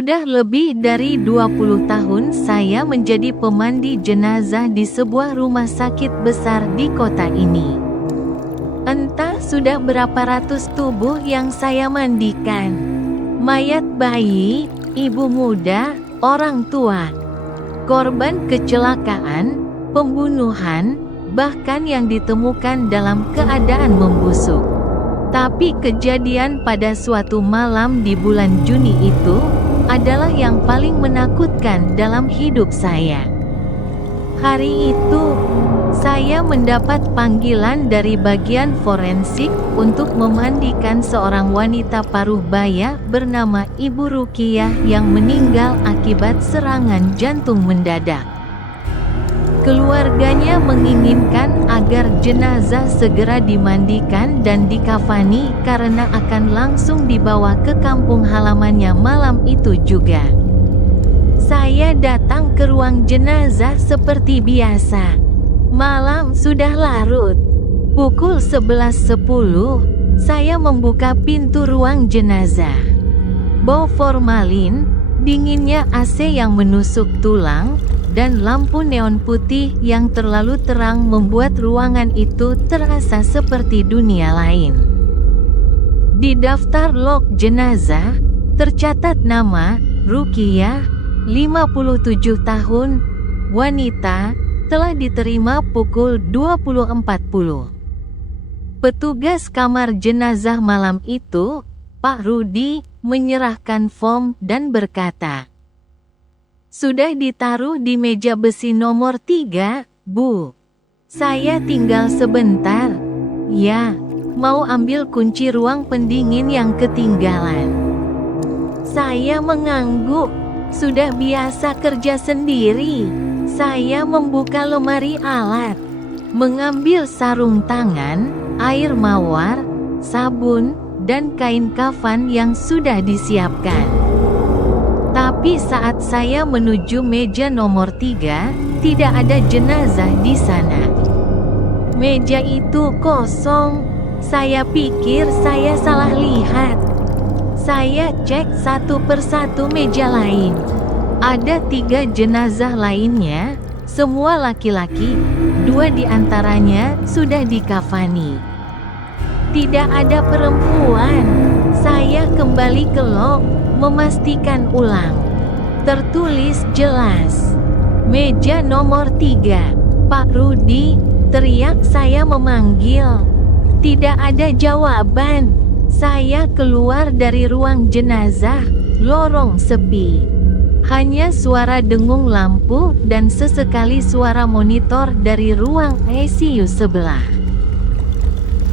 Sudah lebih dari 20 tahun saya menjadi pemandi jenazah di sebuah rumah sakit besar di kota ini. Entah sudah berapa ratus tubuh yang saya mandikan. Mayat bayi, ibu muda, orang tua, korban kecelakaan, pembunuhan, bahkan yang ditemukan dalam keadaan membusuk. Tapi kejadian pada suatu malam di bulan Juni itu adalah yang paling menakutkan dalam hidup saya. Hari itu, saya mendapat panggilan dari bagian forensik untuk memandikan seorang wanita paruh baya bernama Ibu Ruqiyah yang meninggal akibat serangan jantung mendadak. Keluarganya menginginkan agar jenazah segera dimandikan dan dikafani karena akan langsung dibawa ke kampung halamannya malam itu juga. Saya datang ke ruang jenazah seperti biasa. Malam sudah larut. Pukul 11.10, saya membuka pintu ruang jenazah. Bau formalin, dinginnya AC yang menusuk tulang, dan lampu neon putih yang terlalu terang membuat ruangan itu terasa seperti dunia lain. Di daftar log jenazah, tercatat nama, Ruqiyah, 57 tahun, wanita, telah diterima pukul 20.40. Petugas kamar jenazah malam itu, Pak Rudi, menyerahkan form dan berkata, "Sudah ditaruh di meja besi nomor 3, Bu. Saya tinggal sebentar. Ya, mau ambil kunci ruang pendingin yang ketinggalan." Saya mengangguk. Sudah biasa kerja sendiri. Saya membuka lemari alat, mengambil sarung tangan, air mawar, sabun, dan kain kafan yang sudah disiapkan. Tapi saat saya menuju meja nomor 3, tidak ada jenazah di sana. Meja itu kosong. Saya pikir saya salah lihat. Saya cek satu persatu meja lain. Ada 3 jenazah lainnya, semua laki-laki, 2 diantaranya sudah dikafani. Tidak ada perempuan. Saya kembali ke log, memastikan ulang. Tertulis jelas. Meja nomor 3, Pak Rudi, teriak saya memanggil. Tidak ada jawaban. Saya keluar dari ruang jenazah, lorong sepi. Hanya suara dengung lampu dan sesekali suara monitor dari ruang ICU sebelah.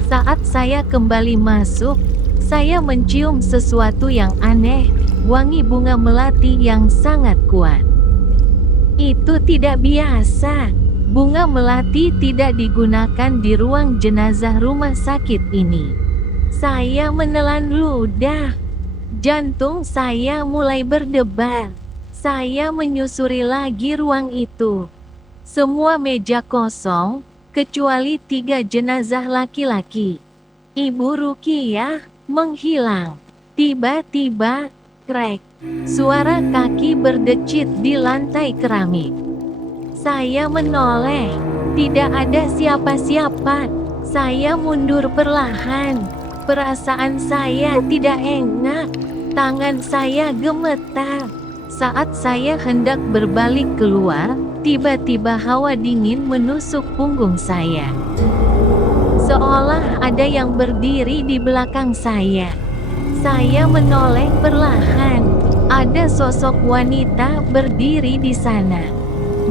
Saat saya kembali masuk, saya mencium sesuatu yang aneh, wangi bunga melati yang sangat kuat. Itu tidak biasa. Bunga melati tidak digunakan di ruang jenazah rumah sakit ini. Saya menelan ludah. Jantung saya mulai berdebar. Saya menyusuri lagi ruang itu. Semua meja kosong, kecuali 3 jenazah laki-laki. Ibu Ruqiyah menghilang. Tiba-tiba, krek, suara kaki berdecit di lantai keramik. Saya menoleh. Tidak ada siapa-siapa. Saya mundur perlahan. Perasaan saya tidak enak. Tangan saya gemetar. Saat saya hendak berbalik keluar, tiba-tiba hawa dingin menusuk punggung saya. Seolah ada yang berdiri di belakang saya. Saya menoleh perlahan. Ada sosok wanita berdiri di sana.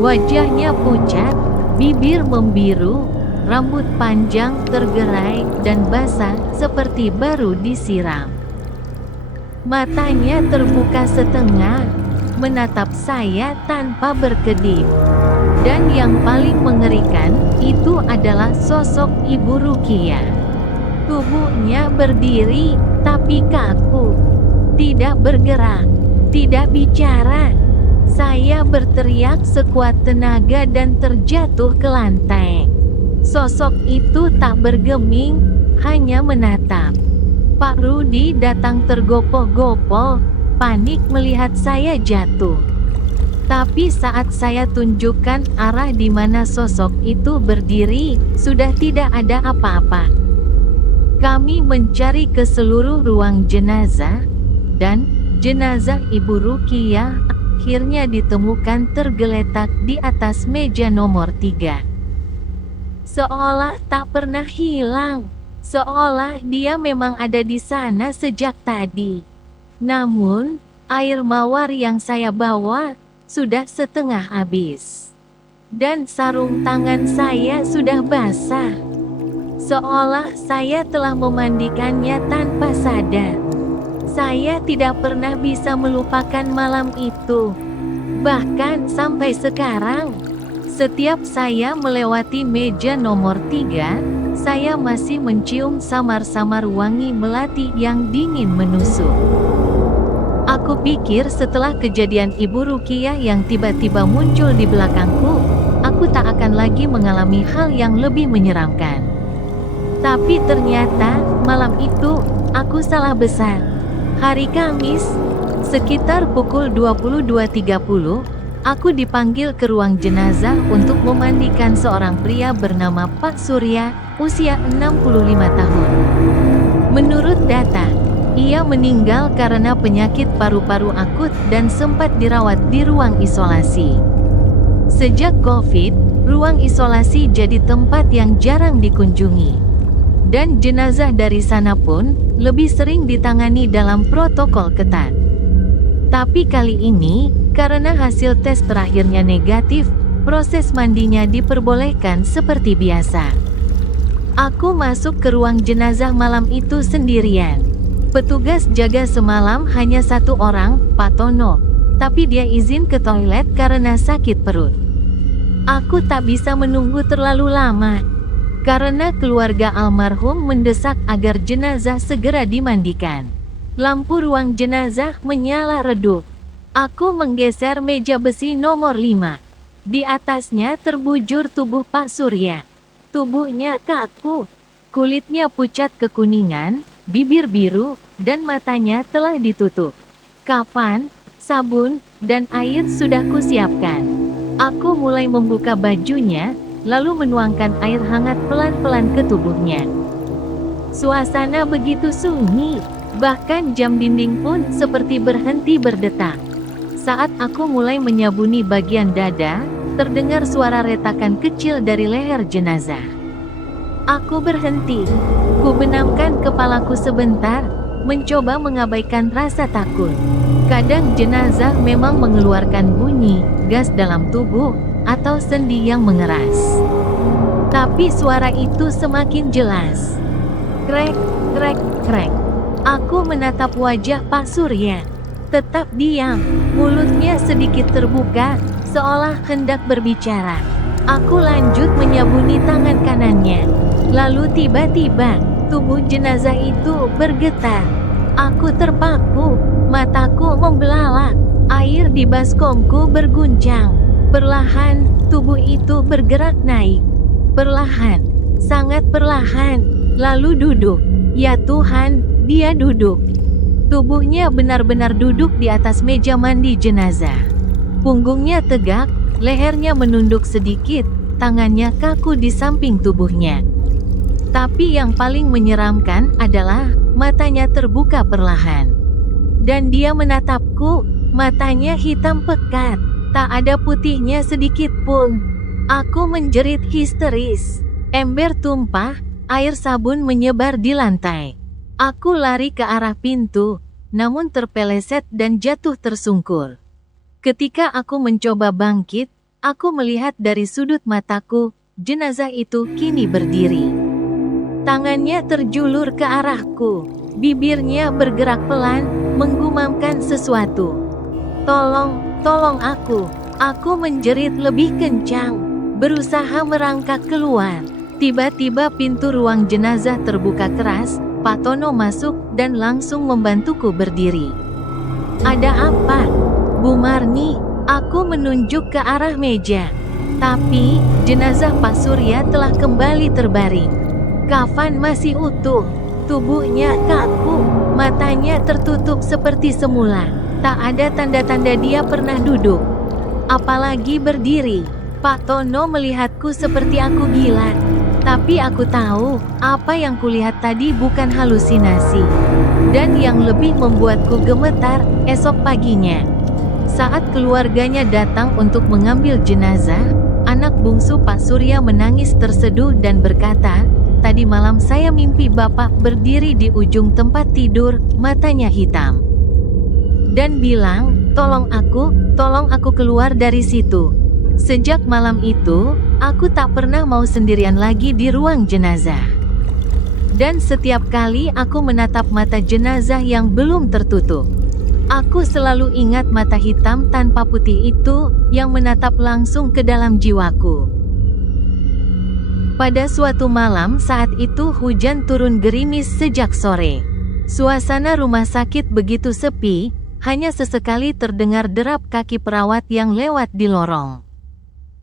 Wajahnya pucat, bibir membiru, rambut panjang tergerai dan basah seperti baru disiram. Matanya terbuka setengah, menatap saya tanpa berkedip. Dan yang paling mengerikan, itu adalah sosok Ibu Ruqiyah. Tubuhnya berdiri, tapi kaku. Tidak bergerak, tidak bicara. Saya berteriak sekuat tenaga dan terjatuh ke lantai. Sosok itu tak bergeming, hanya menatap. Pak Rudi datang tergopoh-gopoh. panik melihat saya jatuh. Tapi saat saya tunjukkan arah di mana sosok itu berdiri, sudah tidak ada apa-apa. Kami mencari ke seluruh ruang jenazah, dan jenazah Ibu Ruqyah akhirnya ditemukan tergeletak di atas meja nomor 3. Seolah tak pernah hilang, seolah dia memang ada di sana sejak tadi. Namun, air mawar yang saya bawa sudah setengah habis. Dan sarung tangan saya sudah basah. Seolah saya telah memandikannya tanpa sadar. Saya tidak pernah bisa melupakan malam itu. Bahkan sampai sekarang, setiap saya melewati meja nomor 3, saya masih mencium samar-samar wangi melati yang dingin menusuk. Aku pikir setelah kejadian Ibu Ruqyah yang tiba-tiba muncul di belakangku, aku tak akan lagi mengalami hal yang lebih menyeramkan. Tapi ternyata, malam itu, aku salah besar. Hari Kamis, sekitar pukul 22.30, aku dipanggil ke ruang jenazah untuk memandikan seorang pria bernama Pak Surya, usia 65 tahun. Menurut data, ia meninggal karena penyakit paru-paru akut dan sempat dirawat di ruang isolasi. Sejak COVID, ruang isolasi jadi tempat yang jarang dikunjungi. Dan jenazah dari sana pun lebih sering ditangani dalam protokol ketat. Tapi kali ini, karena hasil tes terakhirnya negatif, proses mandinya diperbolehkan seperti biasa. Aku masuk ke ruang jenazah malam itu sendirian. Petugas jaga semalam hanya satu orang, Pak Tono, tapi dia izin ke toilet karena sakit perut. Aku tak bisa menunggu terlalu lama, karena keluarga almarhum mendesak agar jenazah segera dimandikan. Lampu ruang jenazah menyala redup. Aku menggeser meja besi nomor 5. Di atasnya terbujur tubuh Pak Surya. Tubuhnya kaku, kulitnya pucat kekuningan, bibir biru, dan matanya telah ditutup. Kafan, sabun, dan air sudah kusiapkan. Aku mulai membuka bajunya, lalu menuangkan air hangat pelan-pelan ke tubuhnya. Suasana begitu sunyi, bahkan jam dinding pun seperti berhenti berdetak. Saat aku mulai menyabuni bagian dada, terdengar suara retakan kecil dari leher jenazah. Aku berhenti. Ku benamkan kepalaku sebentar, mencoba mengabaikan rasa takut. Kadang jenazah memang mengeluarkan bunyi, gas dalam tubuh, atau sendi yang mengeras. Tapi suara itu semakin jelas. Krek, krek, krek. Aku menatap wajah Pak Surya. Tetap diam, mulutnya sedikit terbuka, seolah hendak berbicara. Aku lanjut menyabuni tangan kanannya. Lalu tiba-tiba, tubuh jenazah itu bergetar. Aku terpaku, mataku membelalak, air di baskomku berguncang. Perlahan, tubuh itu bergerak naik. Perlahan, sangat perlahan, lalu duduk. Ya Tuhan, dia duduk. Tubuhnya benar-benar duduk di atas meja mandi jenazah. Punggungnya tegak, lehernya menunduk sedikit, tangannya kaku di samping tubuhnya. Tapi yang paling menyeramkan adalah matanya terbuka perlahan. Dan dia menatapku, matanya hitam pekat, tak ada putihnya sedikit pun. Aku menjerit histeris. Ember tumpah, air sabun menyebar di lantai. Aku lari ke arah pintu, namun terpeleset dan jatuh tersungkur. Ketika aku mencoba bangkit, aku melihat dari sudut mataku, jenazah itu kini berdiri. Tangannya terjulur ke arahku, bibirnya bergerak pelan, menggumamkan sesuatu. Tolong, tolong aku. Aku menjerit lebih kencang, berusaha merangkak keluar. Tiba-tiba pintu ruang jenazah terbuka keras, Pak Tono masuk dan langsung membantuku berdiri. Ada apa? Bu Marni, aku menunjuk ke arah meja. Tapi, jenazah Pak Surya telah kembali terbaring. Kafan masih utuh, tubuhnya kaku, matanya tertutup seperti semula. Tak ada tanda-tanda dia pernah duduk, apalagi berdiri. Pak Tono melihatku seperti aku gila. Tapi aku tahu, apa yang kulihat tadi bukan halusinasi. Dan yang lebih membuatku gemetar, esok paginya, saat keluarganya datang untuk mengambil jenazah, anak bungsu Pak Surya menangis terseduh dan berkata, "Tadi malam saya mimpi Bapak berdiri di ujung tempat tidur, matanya hitam. Dan bilang, tolong aku keluar dari situ. Sejak malam itu, aku tak pernah mau sendirian lagi di ruang jenazah. Dan setiap kali aku menatap mata jenazah yang belum tertutup, aku selalu ingat mata hitam tanpa putih itu, yang menatap langsung ke dalam jiwaku." Pada suatu malam saat itu hujan turun gerimis sejak sore. Suasana rumah sakit begitu sepi, hanya sesekali terdengar derap kaki perawat yang lewat di lorong.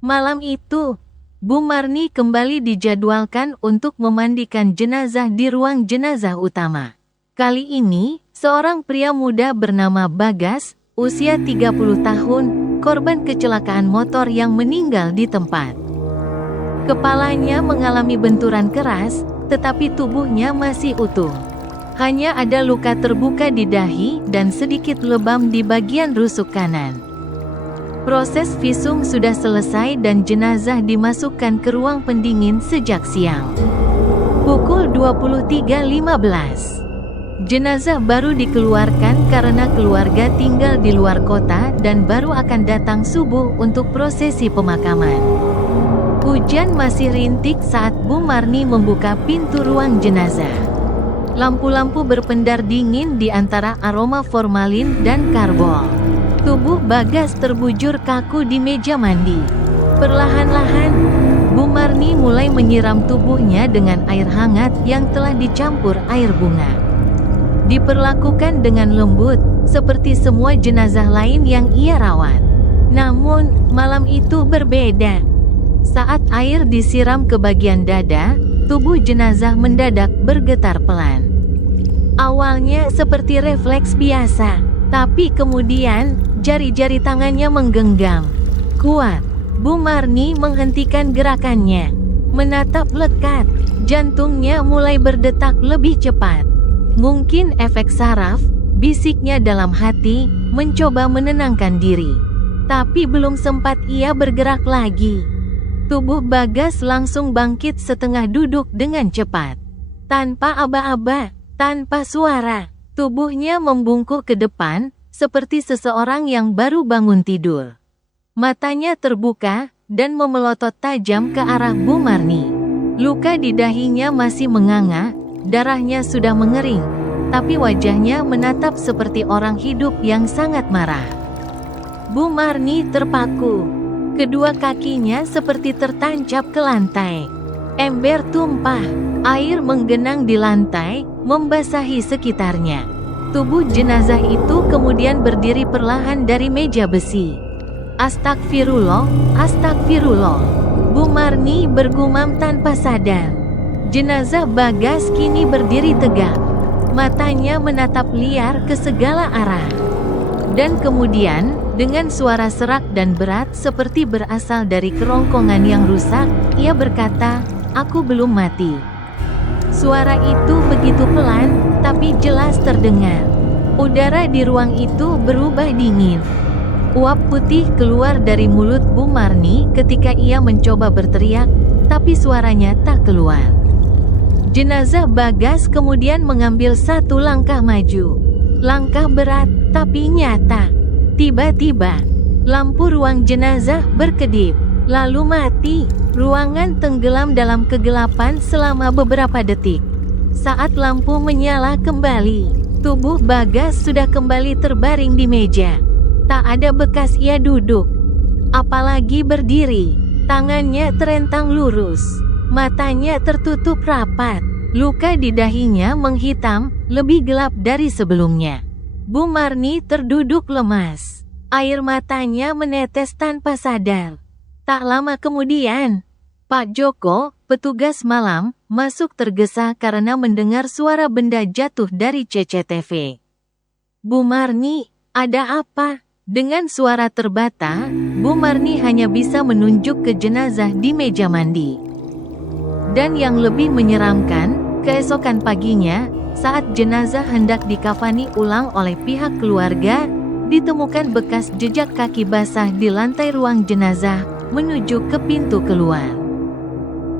Malam itu, Bu Marni kembali dijadwalkan untuk memandikan jenazah di ruang jenazah utama. Kali ini, seorang pria muda bernama Bagas, usia 30 tahun, korban kecelakaan motor yang meninggal di tempat. Kepalanya mengalami benturan keras, tetapi tubuhnya masih utuh. Hanya ada luka terbuka di dahi dan sedikit lebam di bagian rusuk kanan. Proses visum sudah selesai dan jenazah dimasukkan ke ruang pendingin sejak siang. Pukul 23.15. Jenazah baru dikeluarkan karena keluarga tinggal di luar kota dan baru akan datang subuh untuk prosesi pemakaman. Hujan masih rintik saat Bu Marni membuka pintu ruang jenazah. Lampu-lampu berpendar dingin di antara aroma formalin dan karbol. Tubuh Bagas terbujur kaku di meja mandi. Perlahan-lahan, Bu Marni mulai menyiram tubuhnya dengan air hangat yang telah dicampur air bunga. Diperlakukan dengan lembut, seperti semua jenazah lain yang ia rawat. Namun, malam itu berbeda. Saat air disiram ke bagian dada, tubuh jenazah mendadak bergetar pelan. Awalnya seperti refleks biasa, tapi kemudian, jari-jari tangannya menggenggam kuat. Bu Marni menghentikan gerakannya, menatap lekat. Jantungnya mulai berdetak lebih cepat. Mungkin efek saraf, bisiknya dalam hati, mencoba menenangkan diri. Tapi belum sempat ia bergerak lagi, tubuh Bagas langsung bangkit setengah duduk dengan cepat. Tanpa aba-aba, tanpa suara, tubuhnya membungkuk ke depan, seperti seseorang yang baru bangun tidur. Matanya terbuka, dan memelotot tajam ke arah Bu Marni. Luka di dahinya masih menganga, darahnya sudah mengering, tapi wajahnya menatap seperti orang hidup yang sangat marah. Bu Marni terpaku. Kedua kakinya seperti tertancap ke lantai. Ember tumpah, air menggenang di lantai, membasahi sekitarnya. Tubuh jenazah itu kemudian berdiri perlahan dari meja besi. "Astagfirullah, astagfirullah," Bu Marni bergumam tanpa sadar. Jenazah Bagas kini berdiri tegak. Matanya menatap liar ke segala arah. Dan kemudian, dengan suara serak dan berat seperti berasal dari kerongkongan yang rusak, ia berkata, "Aku belum mati." Suara itu begitu pelan, tapi jelas terdengar. Udara di ruang itu berubah dingin. Uap putih keluar dari mulut Bu Marni ketika ia mencoba berteriak, tapi suaranya tak keluar. Jenazah Bagas kemudian mengambil satu langkah maju. Langkah berat, tapi nyata. Tiba-tiba, lampu ruang jenazah berkedip, lalu mati. Ruangan tenggelam dalam kegelapan selama beberapa detik. Saat lampu menyala kembali, tubuh Bagas sudah kembali terbaring di meja. Tak ada bekas ia duduk, apalagi berdiri. Tangannya terentang lurus, matanya tertutup rapat. Luka di dahinya menghitam, lebih gelap dari sebelumnya. Bu Marni terduduk lemas. Air matanya menetes tanpa sadar. Tak lama kemudian, Pak Joko, petugas malam, masuk tergesa karena mendengar suara benda jatuh dari CCTV. "Bu Marni, Ada apa? Dengan suara terbata, Bu Marni hanya bisa menunjuk ke jenazah di meja mandi. Dan yang lebih menyeramkan, keesokan paginya, saat jenazah hendak dikafani ulang oleh pihak keluarga, ditemukan bekas jejak kaki basah di lantai ruang jenazah, menuju ke pintu keluar.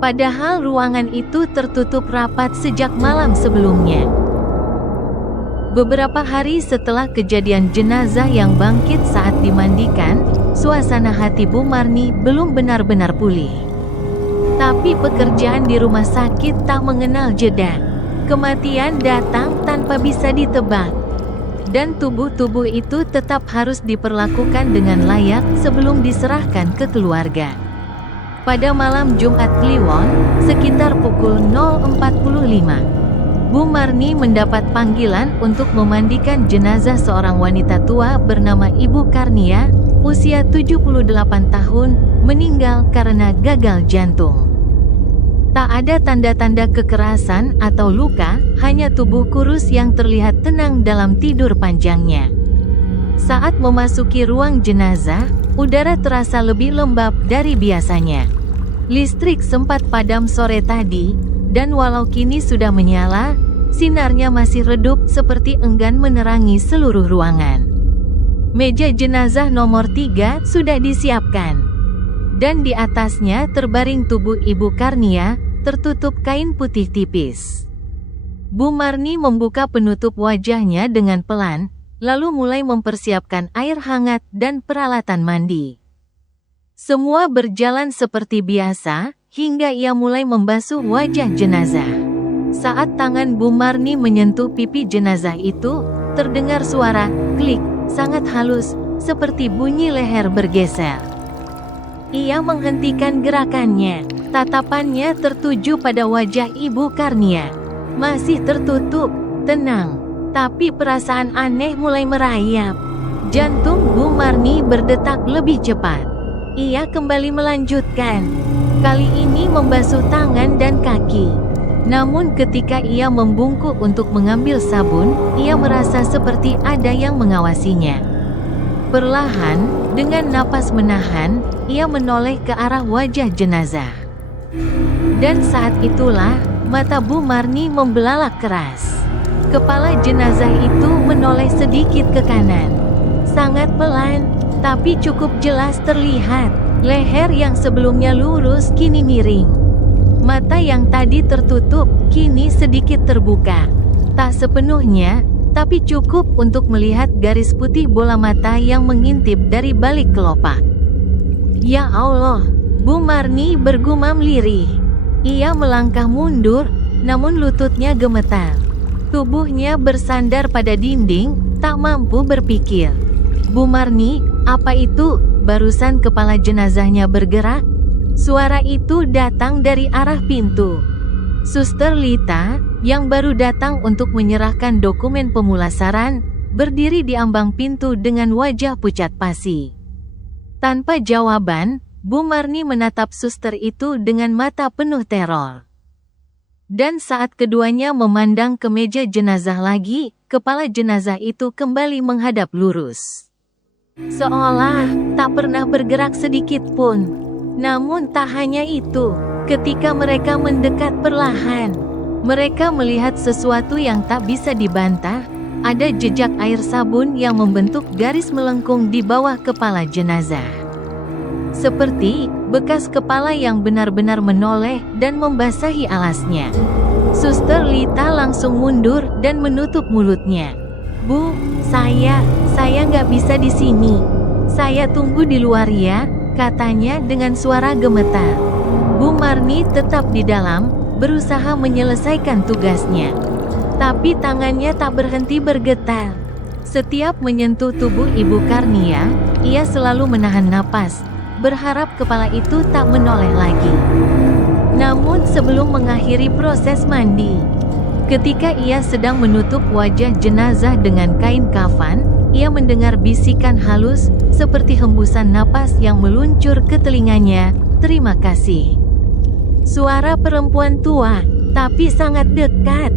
Padahal ruangan itu tertutup rapat sejak malam sebelumnya. Beberapa hari setelah kejadian jenazah yang bangkit saat dimandikan, suasana hati Bu Marni belum benar-benar pulih. Tapi pekerjaan di rumah sakit tak mengenal jeda. Kematian datang tanpa bisa ditebak. Dan tubuh-tubuh itu tetap harus diperlakukan dengan layak sebelum diserahkan ke keluarga. Pada malam Jumat Kliwon, sekitar pukul 0.45, Bu Marni mendapat panggilan untuk memandikan jenazah seorang wanita tua bernama Ibu Karnia, usia 78 tahun, meninggal karena gagal jantung. Tak ada tanda-tanda kekerasan atau luka, hanya tubuh kurus yang terlihat tenang dalam tidur panjangnya. Saat memasuki ruang jenazah, udara terasa lebih lembab dari biasanya. Listrik sempat padam sore tadi, dan walau kini sudah menyala, sinarnya masih redup seperti enggan menerangi seluruh ruangan. Meja jenazah nomor 3 sudah disiapkan. Dan di atasnya terbaring tubuh Ibu Karnia, tertutup kain putih tipis. Bu Marni membuka penutup wajahnya dengan pelan, lalu mulai mempersiapkan air hangat dan peralatan mandi. Semua berjalan seperti biasa, hingga ia mulai membasuh wajah jenazah. Saat tangan Bu Marni menyentuh pipi jenazah itu, terdengar suara klik, sangat halus, seperti bunyi leher bergeser. Ia menghentikan gerakannya. Tatapannya tertuju pada wajah Ibu Karnia. Masih tertutup, tenang. Tapi perasaan aneh mulai merayap. Jantung Bu Marni berdetak lebih cepat. Ia kembali melanjutkan. Kali ini membasuh tangan dan kaki. Namun ketika ia membungkuk untuk mengambil sabun, ia merasa seperti ada yang mengawasinya. Perlahan, dengan napas menahan, ia menoleh ke arah wajah jenazah. Dan saat itulah, mata Bu Marni membelalak keras. Kepala jenazah itu menoleh sedikit ke kanan. Sangat pelan, tapi cukup jelas terlihat. Leher yang sebelumnya lurus kini miring. Mata yang tadi tertutup, kini sedikit terbuka. Tak sepenuhnya, tapi cukup untuk melihat garis putih bola mata yang mengintip dari balik kelopak. Ya Allah, Bu Marni bergumam lirih. Ia melangkah mundur, namun lututnya gemetar. Tubuhnya bersandar pada dinding, tak mampu berpikir. Bu Marni, apa itu? Barusan kepala jenazahnya bergerak. Suara itu datang dari arah pintu. Suster Lita, yang baru datang untuk menyerahkan dokumen pemulasaran, berdiri di ambang pintu dengan wajah pucat pasi. Tanpa jawaban, Bu Marni menatap suster itu dengan mata penuh teror. Dan saat keduanya memandang ke meja jenazah lagi, kepala jenazah itu kembali menghadap lurus. Seolah tak pernah bergerak sedikit pun. Namun tak hanya itu, ketika mereka mendekat perlahan, mereka melihat sesuatu yang tak bisa dibantah. Ada jejak air sabun yang membentuk garis melengkung di bawah kepala jenazah. Seperti bekas kepala yang benar-benar menoleh dan membasahi alasnya. Suster Lita langsung mundur dan menutup mulutnya. Bu, saya nggak bisa di sini. Saya tunggu di luar ya, katanya dengan suara gemetar. Bu Marni tetap di dalam, berusaha menyelesaikan tugasnya. Tapi tangannya tak berhenti bergetar. Setiap menyentuh tubuh Ibu Karnia, ia selalu menahan napas, berharap kepala itu tak menoleh lagi. Namun sebelum mengakhiri proses mandi, ketika ia sedang menutup wajah jenazah dengan kain kafan, ia mendengar bisikan halus, seperti hembusan napas yang meluncur ke telinganya, "Terima kasih." Suara perempuan tua, tapi sangat dekat.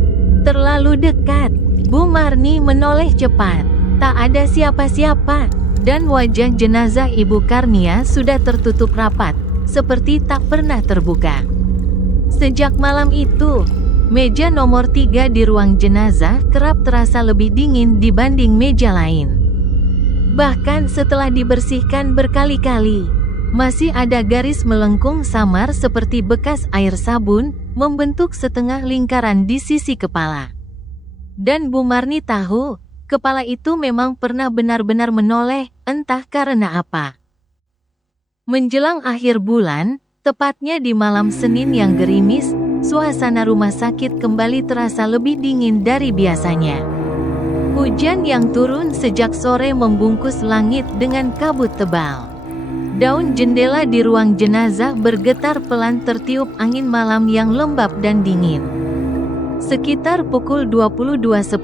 Terlalu dekat. Bu Marni menoleh cepat. Tak ada siapa-siapa, dan wajah jenazah Ibu Karnia sudah tertutup rapat, seperti tak pernah terbuka. Sejak malam itu, meja nomor 3 di ruang jenazah kerap terasa lebih dingin dibanding meja lain. Bahkan setelah dibersihkan berkali-kali, masih ada garis melengkung samar seperti bekas air sabun, membentuk setengah lingkaran di sisi kepala. Dan Bu Marni tahu, kepala itu memang pernah benar-benar menoleh, entah karena apa. Menjelang akhir bulan, tepatnya di malam Senin yang gerimis, suasana rumah sakit kembali terasa lebih dingin dari biasanya. Hujan yang turun sejak sore membungkus langit dengan kabut tebal. Daun jendela di ruang jenazah bergetar pelan tertiup angin malam yang lembab dan dingin. Sekitar pukul 22.10,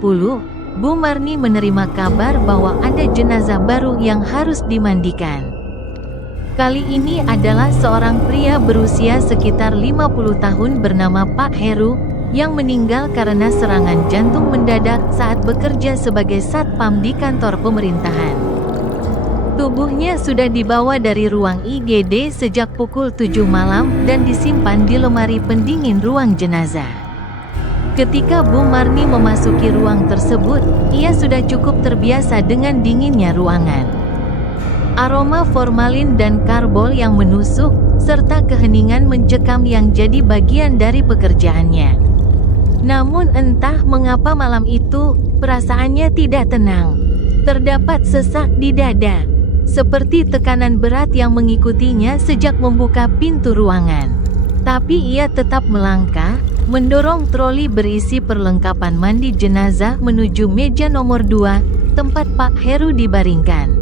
Bu Marni menerima kabar bahwa ada jenazah baru yang harus dimandikan. Kali ini adalah seorang pria berusia sekitar 50 tahun bernama Pak Heru, yang meninggal karena serangan jantung mendadak saat bekerja sebagai satpam di kantor pemerintahan. Tubuhnya sudah dibawa dari ruang IGD sejak pukul 7 malam dan disimpan di lemari pendingin ruang jenazah. Ketika Bu Marni memasuki ruang tersebut, ia sudah cukup terbiasa dengan dinginnya ruangan. Aroma formalin dan karbol yang menusuk, serta keheningan mencekam yang jadi bagian dari pekerjaannya. Namun entah mengapa malam itu, perasaannya tidak tenang. Terdapat sesak di dada, seperti tekanan berat yang mengikutinya sejak membuka pintu ruangan. Tapi ia tetap melangkah, mendorong troli berisi perlengkapan mandi jenazah menuju meja nomor 2, tempat Pak Heru dibaringkan.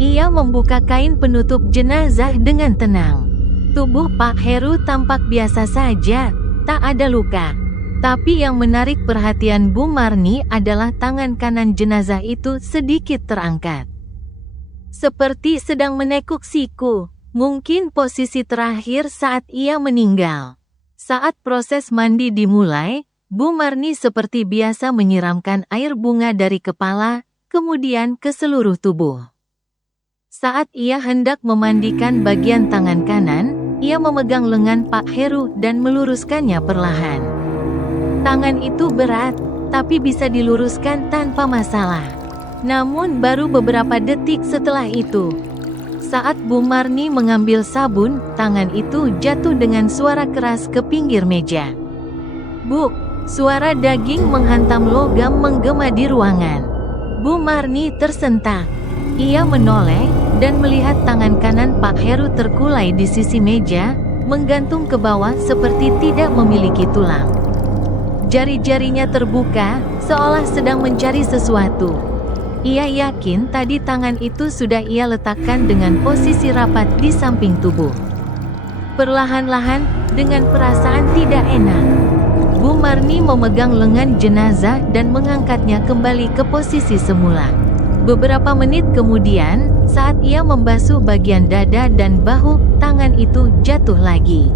Ia membuka kain penutup jenazah dengan tenang. Tubuh Pak Heru tampak biasa saja, tak ada luka. Tapi yang menarik perhatian Bu Marni adalah tangan kanan jenazah itu sedikit terangkat. Seperti sedang menekuk siku, mungkin posisi terakhir saat ia meninggal. Saat proses mandi dimulai, Bu Marni seperti biasa menyiramkan air bunga dari kepala, kemudian ke seluruh tubuh. Saat ia hendak memandikan bagian tangan kanan, ia memegang lengan Pak Heru dan meluruskannya perlahan. Tangan itu berat, tapi bisa diluruskan tanpa masalah. Namun baru beberapa detik setelah itu, saat Bu Marni mengambil sabun, tangan itu jatuh dengan suara keras ke pinggir meja. "Buk!" Suara daging menghantam logam menggema di ruangan. Bu Marni tersentak. Ia menoleh, dan melihat tangan kanan Pak Heru terkulai di sisi meja, menggantung ke bawah seperti tidak memiliki tulang. Jari-jarinya terbuka, seolah sedang mencari sesuatu. Ia yakin tadi tangan itu sudah ia letakkan dengan posisi rapat di samping tubuh. Perlahan-lahan, dengan perasaan tidak enak, Bu Marni memegang lengan jenazah dan mengangkatnya kembali ke posisi semula. Beberapa menit kemudian, saat ia membasuh bagian dada dan bahu, tangan itu jatuh lagi.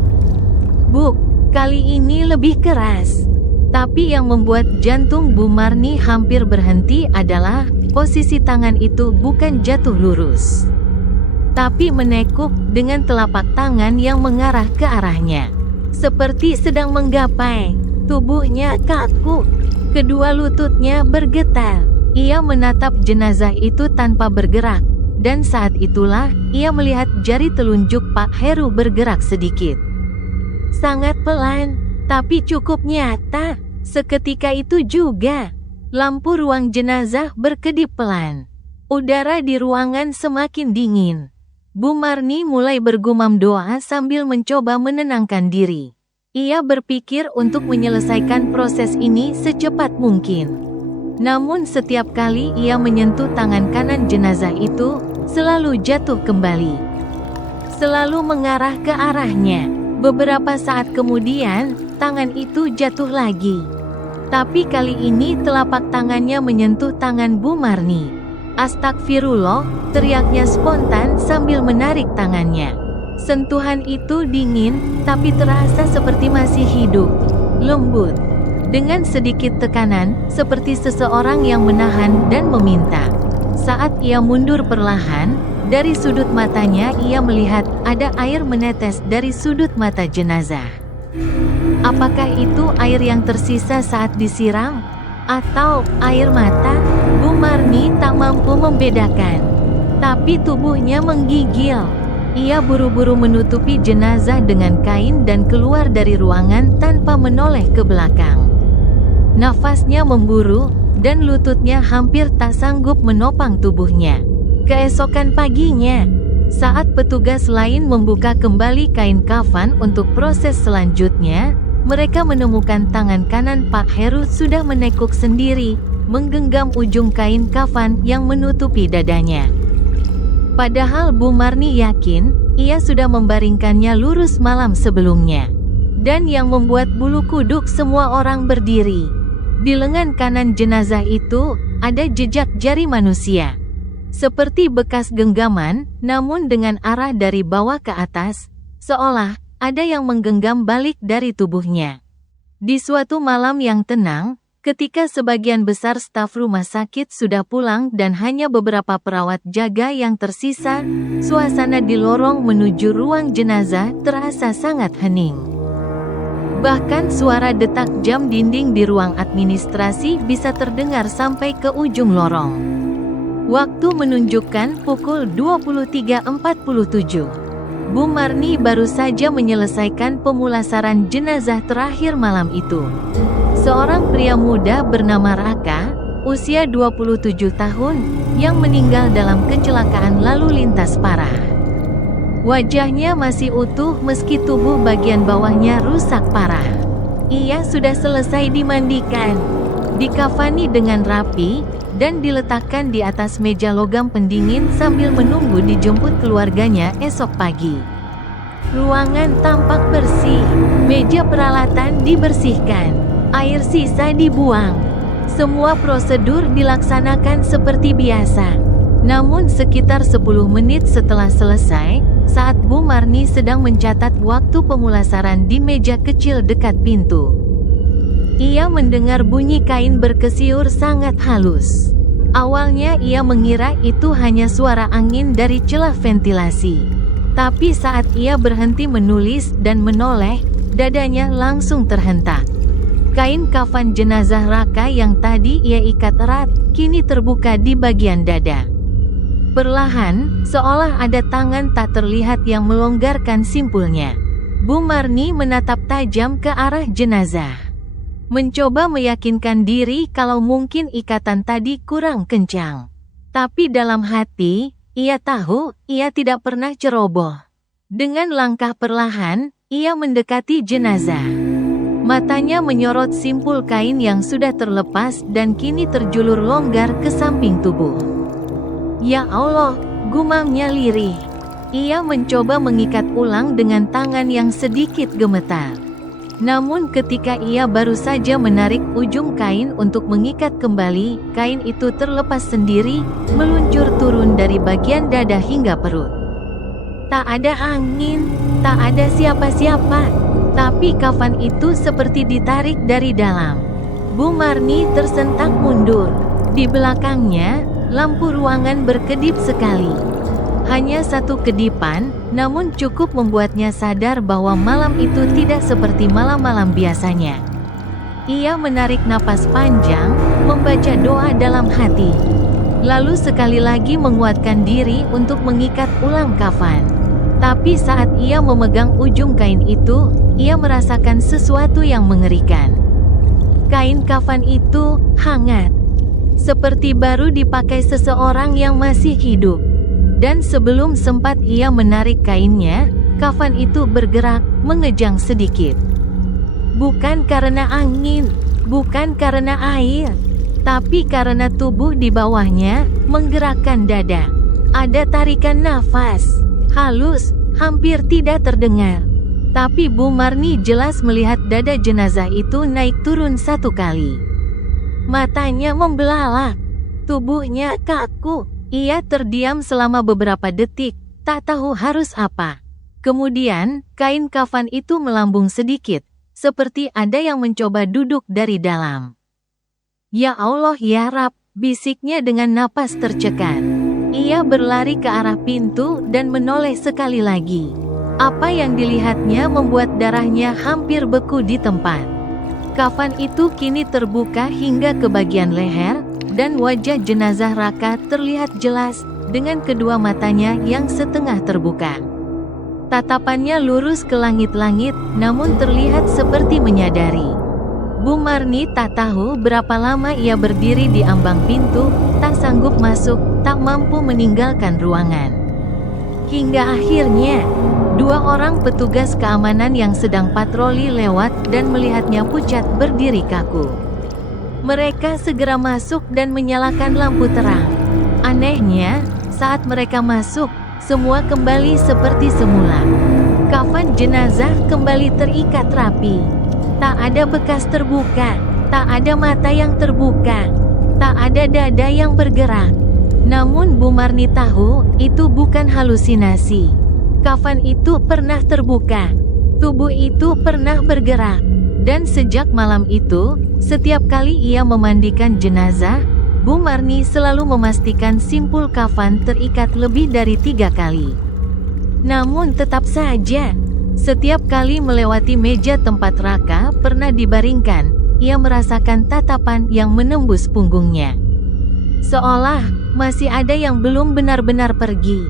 "Buk, kali ini lebih keras." Tapi yang membuat jantung Bu Marni hampir berhenti adalah, posisi tangan itu bukan jatuh lurus, tapi menekuk dengan telapak tangan yang mengarah ke arahnya. Seperti sedang menggapai, tubuhnya kaku, kedua lututnya bergetar. Ia menatap jenazah itu tanpa bergerak, dan saat itulah, ia melihat jari telunjuk Pak Heru bergerak sedikit. Sangat pelan, tapi cukup nyata. Seketika itu juga, lampu ruang jenazah berkedip pelan. Udara di ruangan semakin dingin. Bu Marni mulai bergumam doa sambil mencoba menenangkan diri. Ia berpikir untuk menyelesaikan proses ini secepat mungkin. Namun setiap kali ia menyentuh tangan kanan jenazah itu, selalu jatuh kembali. Selalu mengarah ke arahnya. Beberapa saat kemudian, tangan itu jatuh lagi. Tapi kali ini telapak tangannya menyentuh tangan Bu Marni. "Astagfirullah," teriaknya spontan sambil menarik tangannya. Sentuhan itu dingin, tapi terasa seperti masih hidup, lembut, Dengan sedikit tekanan, seperti seseorang yang menahan dan meminta. Saat ia mundur perlahan, dari sudut matanya ia melihat ada air menetes dari sudut mata jenazah. Apakah itu air yang tersisa saat disiram? Atau air mata? Bu Marni tak mampu membedakan. Tapi tubuhnya menggigil. Ia buru-buru menutupi jenazah dengan kain dan keluar dari ruangan tanpa menoleh ke belakang. Nafasnya memburu, dan lututnya hampir tak sanggup menopang tubuhnya. Keesokan paginya, saat petugas lain membuka kembali kain kafan untuk proses selanjutnya, mereka menemukan tangan kanan Pak Heru sudah menekuk sendiri, menggenggam ujung kain kafan yang menutupi dadanya. Padahal Bu Marni yakin, ia sudah membaringkannya lurus malam sebelumnya. Dan yang membuat bulu kuduk semua orang berdiri. Di lengan kanan jenazah itu, ada jejak jari manusia. Seperti bekas genggaman, namun dengan arah dari bawah ke atas, seolah ada yang menggenggam balik dari tubuhnya. Di suatu malam yang tenang, ketika sebagian besar staf rumah sakit sudah pulang dan hanya beberapa perawat jaga yang tersisa, suasana di lorong menuju ruang jenazah terasa sangat hening. Bahkan suara detak jam dinding di ruang administrasi bisa terdengar sampai ke ujung lorong. Waktu menunjukkan pukul 23.47. Bu Marni baru saja menyelesaikan pemulasaran jenazah terakhir malam itu. Seorang pria muda bernama Raka, usia 27 tahun, yang meninggal dalam kecelakaan lalu lintas parah. Wajahnya masih utuh meski tubuh bagian bawahnya rusak parah. Ia sudah selesai dimandikan, dikafani dengan rapi, dan diletakkan di atas meja logam pendingin sambil menunggu dijemput keluarganya esok pagi. Ruangan tampak bersih, meja peralatan dibersihkan, air sisa dibuang. Semua prosedur dilaksanakan seperti biasa. Namun sekitar 10 menit setelah selesai, saat Bu Marni sedang mencatat waktu pemulasaran di meja kecil dekat pintu, ia mendengar bunyi kain berkesiur sangat halus. Awalnya ia mengira itu hanya suara angin dari celah ventilasi. Tapi saat ia berhenti menulis dan menoleh, dadanya langsung terhentak. Kain kafan jenazah Raka yang tadi ia ikat erat, kini terbuka di bagian dada. Perlahan, seolah ada tangan tak terlihat yang melonggarkan simpulnya. Bu Marni menatap tajam ke arah jenazah, mencoba meyakinkan diri kalau mungkin ikatan tadi kurang kencang. Tapi dalam hati, ia tahu, ia tidak pernah ceroboh. Dengan langkah perlahan, ia mendekati jenazah. Matanya menyorot simpul kain yang sudah terlepas dan kini terjulur longgar ke samping tubuh. Ya Allah, gumamnya lirih. Ia mencoba mengikat ulang dengan tangan yang sedikit gemetar. Namun ketika ia baru saja menarik ujung kain untuk mengikat kembali, kain itu terlepas sendiri, meluncur turun dari bagian dada hingga perut. Tak ada angin, tak ada siapa-siapa, tapi kafan itu seperti ditarik dari dalam. Bu Marni tersentak mundur. Di belakangnya, lampu ruangan berkedip sekali. Hanya satu kedipan, namun cukup membuatnya sadar bahwa malam itu tidak seperti malam-malam biasanya. Ia menarik napas panjang, membaca doa dalam hati. Lalu sekali lagi menguatkan diri untuk mengikat ulang kafan. Tapi saat ia memegang ujung kain itu, ia merasakan sesuatu yang mengerikan. Kain kafan itu hangat, seperti baru dipakai seseorang yang masih hidup. Dan sebelum sempat ia menarik kainnya, kafan itu bergerak, mengejang sedikit. Bukan karena angin, bukan karena air, tapi karena tubuh di bawahnya menggerakkan dada. Ada tarikan nafas, halus, hampir tidak terdengar. Tapi Bu Marni jelas melihat dada jenazah itu naik turun satu kali. Matanya membelalak, tubuhnya kaku. Ia terdiam selama beberapa detik, tak tahu harus apa. Kemudian, kain kafan itu melambung sedikit, seperti ada yang mencoba duduk dari dalam. "Ya Allah ya Rab," bisiknya dengan napas tercekat. Ia berlari ke arah pintu dan menoleh sekali lagi. Apa yang dilihatnya membuat darahnya hampir beku di tempat. Kafan itu kini terbuka hingga ke bagian leher, dan wajah jenazah Raka terlihat jelas, dengan kedua matanya yang setengah terbuka. Tatapannya lurus ke langit-langit, namun terlihat seperti menyadari. Bu Marni tak tahu berapa lama ia berdiri di ambang pintu, tak sanggup masuk, tak mampu meninggalkan ruangan. Hingga akhirnya, dua orang petugas keamanan yang sedang patroli lewat dan melihatnya pucat berdiri kaku. Mereka segera masuk dan menyalakan lampu terang. Anehnya, saat mereka masuk, semua kembali seperti semula. Kafan jenazah kembali terikat rapi. Tak ada bekas terbuka, tak ada mata yang terbuka, tak ada dada yang bergerak. Namun Bu Marni tahu, itu bukan halusinasi. Kafan itu pernah terbuka, tubuh itu pernah bergerak. Dan sejak malam itu, setiap kali ia memandikan jenazah, Bu Marni selalu memastikan simpul kafan terikat lebih dari 3 kali. Namun tetap saja, setiap kali melewati meja tempat Raka pernah dibaringkan, ia merasakan tatapan yang menembus punggungnya. Seolah masih ada yang belum benar-benar pergi.